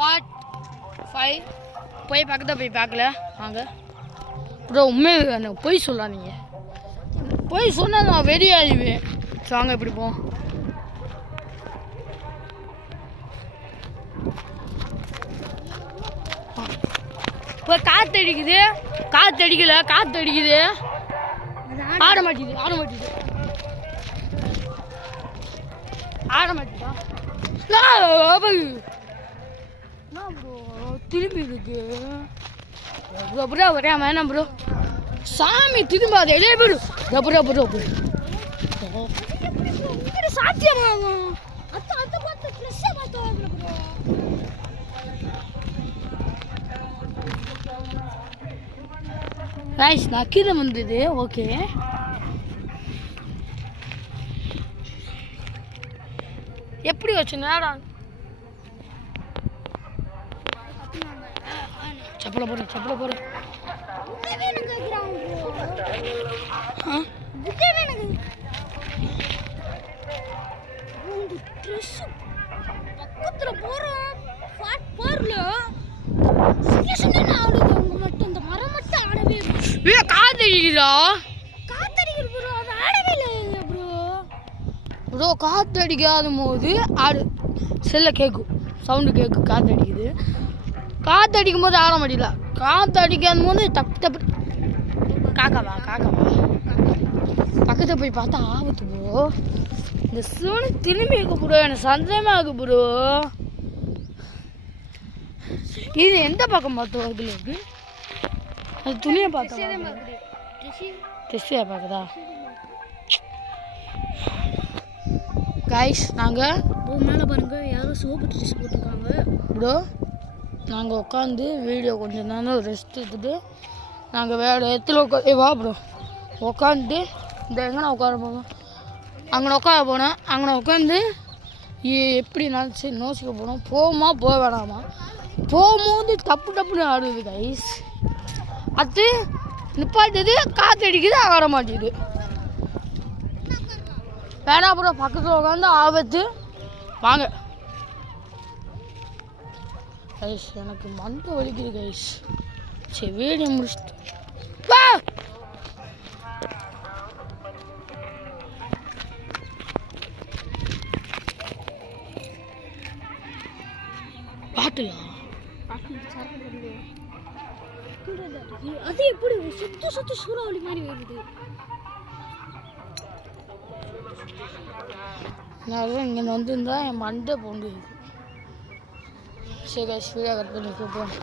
Part 5 போய் பக்கத்தில் போய் பார்க்கல வாங்க ப்ரோ. உண்மையாக எனக்கு போய் சொல்லாதீங்க, போய் சொன்னால் நான் வெறியாகிடுவேன். வாங்க இப்படி போவோம். இப்போ காற்று அடிக்குது, காற்று அடிக்கல, காற்று அடிக்குது, ஆட மாட்டேங்குது, ஆட மாட்டேங்குது, ஆட மாட்டேதா என்ன ப்ரோ திரும்பி இருக்கு ப்ரோ. வரேன் வேணாம் ப்ரோ, சாமி திரும்ப அதை எளிய போடு ப்ரோ ப்ரோ ப்ரோ சாத்தியமாகும். ரைஸ் நக்கீரை வந்தது. ஓகே எப்படி வச்சு நேரம் செப்பல போறேன், செப்பல போறேன். பக்கத்துல போறோம் மட்டும் இந்த மரம் மட்டும் ஆடவே காத்தடிக்குதா, காத்தடிக்கிற ப்ரோ, அது ஆடவே இல்லை ப்ரோ. ப்ரோ காத்தடிக்காத போது ஆடு செல்ல கேட்கும், சவுண்டு கேட்கும். காத்தடிக்குது, காத்தடிக்கும் போது ஆட மாட்டேல, காத்தடிக்காத போது தப்பு தப்பு. காக்காவா காக்காவா பக்கத்தில் போய் பார்த்தா ஆபத்து ப்ரோ. இந்த சோனு திரும்பி இருக்கு ப்ரோ, எனக்கு சந்தேகமாக இருக்கு ப்ரோ. இது எந்த பக்கம் பார்த்தோம் அதில் இருக்கு? அது துணியை பார்த்தோம், டெஸ்டியாக பார்க்குதா கைஸ்? நாங்கள் மேலே பாருங்கள், யாரும் சோப்பு ட்ரெஸ் போட்டிருக்காங்க ப்ரோ. நாங்கள் உட்காந்து வீடியோ கொஞ்சம் நேரம் ரெஸ்ட் எடுத்துட்டு நாங்கள் வேறு இடத்துல வா ப்ரோ உட்காந்து இந்த எங்கே உட்கார போவோம், அங்கே உட்கார போனேன். அங்கே உட்காந்து எப்படி நினச்சி நோசிக்க போனோம், போகுமா போக வேணாமா, போகும்போது டப்பு டப்புன்னு ஆடுது கைஸ். அது நிப்பாட்டுது, காற்றடிக்குது, ஆட மாட்டேது. வேணா ப்ரோ, பக்கத்தில் உட்காந்து ஆபத்து. வாங்க கைஸ், எனக்கு மண்டை வலிக்குது கைஸ். சரி வீடியோ முடிச்சுட்டு வா. பாட்டுலா அது எப்படி சுத்த சுத்த சூறாவளி மாதிரி வருது. நான் இங்கே வந்துருந்தா என் மண்டை போண்டு. சரி வீடியோ கட் பண்ணி கூப்பிடுவேன்.